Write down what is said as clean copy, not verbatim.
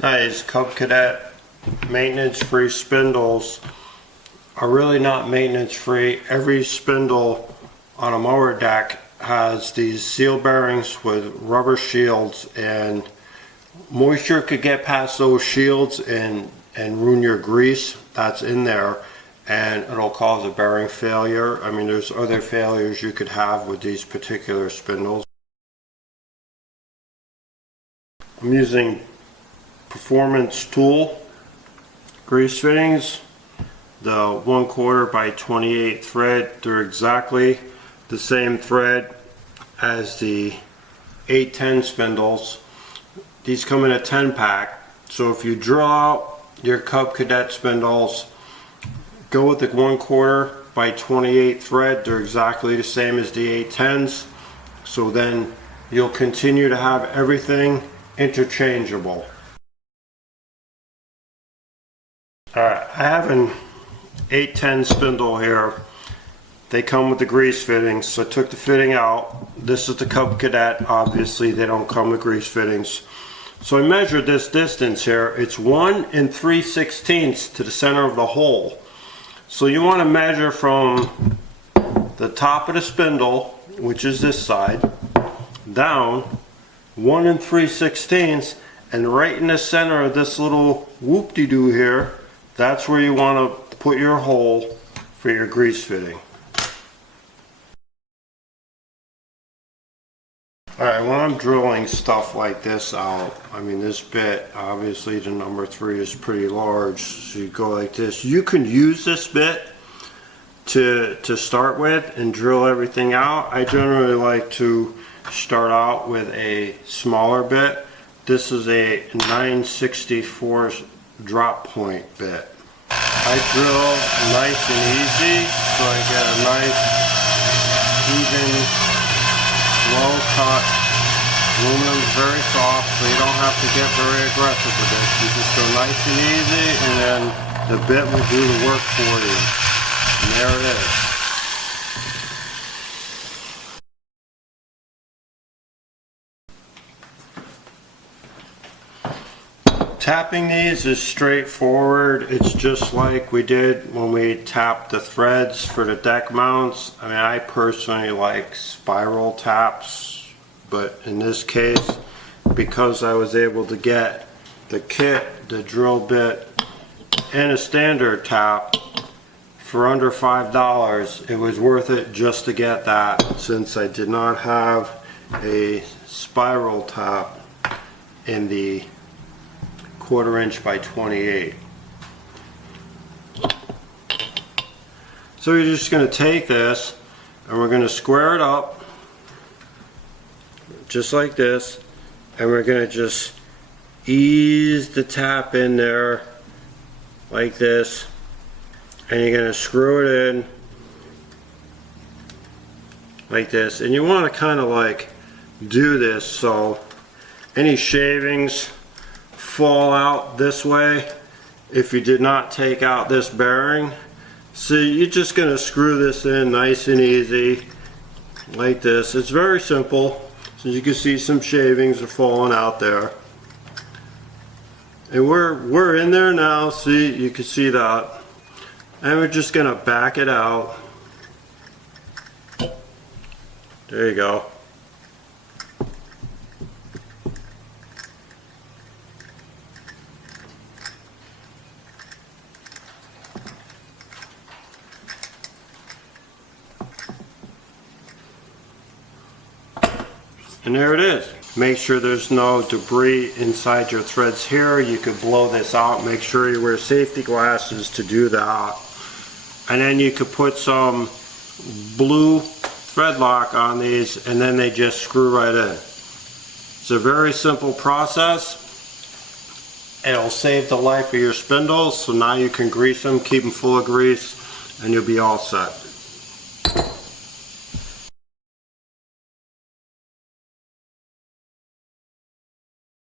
These Cub Cadet maintenance-free spindles are really not maintenance-free. Every spindle on a mower deck has these seal bearings with rubber shields, and moisture could get past those shields and ruin your grease that's in there, and it'll cause a bearing failure. I mean, there's other failures you could have with these particular spindles. I'm using Performance tool grease fittings, the 1/4 by 28 thread. They're exactly the same thread as the 810 spindles. These come in a 10 pack, so if you drill out your Cub Cadet spindles, go with the 1/4 by 28 thread. They're exactly the same as the 810s, so then you'll continue to have everything interchangeable. Alright, I have an 810 spindle here. They come with the grease fittings, so I took the fitting out. This is the Cub Cadet. Obviously they don't come with grease fittings. So I measured this distance here. It's 1 3/16 to the center of the hole. So you want to measure from the top of the spindle, which is this side, down 1 3/16, and right in the center of this little whoop-de-doo here, that's where you want to put your hole for your grease fitting. Alright, when I'm drilling stuff like this out, I mean, this bit, obviously the number 3 is pretty large, so you go like this. You can use this bit to start with and drill everything out. I generally like to start out with a smaller bit. This is a 9/64 drop point bit. I drill nice and easy, so I get a nice, even, slow cut. Aluminum is very soft, so you don't have to get very aggressive with this. You just go nice and easy, and then the bit will do the work for you. And there it is. Tapping these is straightforward. It's just like we did when we tapped the threads for the deck mounts. I mean, I personally like spiral taps, but in this case, because I was able to get the kit, the drill bit, and a standard tap for under $5, it was worth it just to get that, since I did not have a spiral tap in the 1/4 inch by 28. So you're just going to take this and we're going to square it up just like this, and we're going to just ease the tap in there like this, and you're going to screw it in like this, and you want to kind of like do this so any shavings fall out this way if you did not take out this bearing. So you're just going to screw this in nice and easy like this. It's very simple. So you can see some shavings are falling out there, and we're in there now. See, you can see that, and we're just going to back it out. There you go. And there it is. Make sure there's no debris inside your threads here. You could blow this out. Make sure you wear safety glasses to do that. And then you could put some blue thread lock on these, and then they just screw right in. It's a very simple process. It'll save the life of your spindles, so now you can grease them, keep them full of grease, and you'll be all set.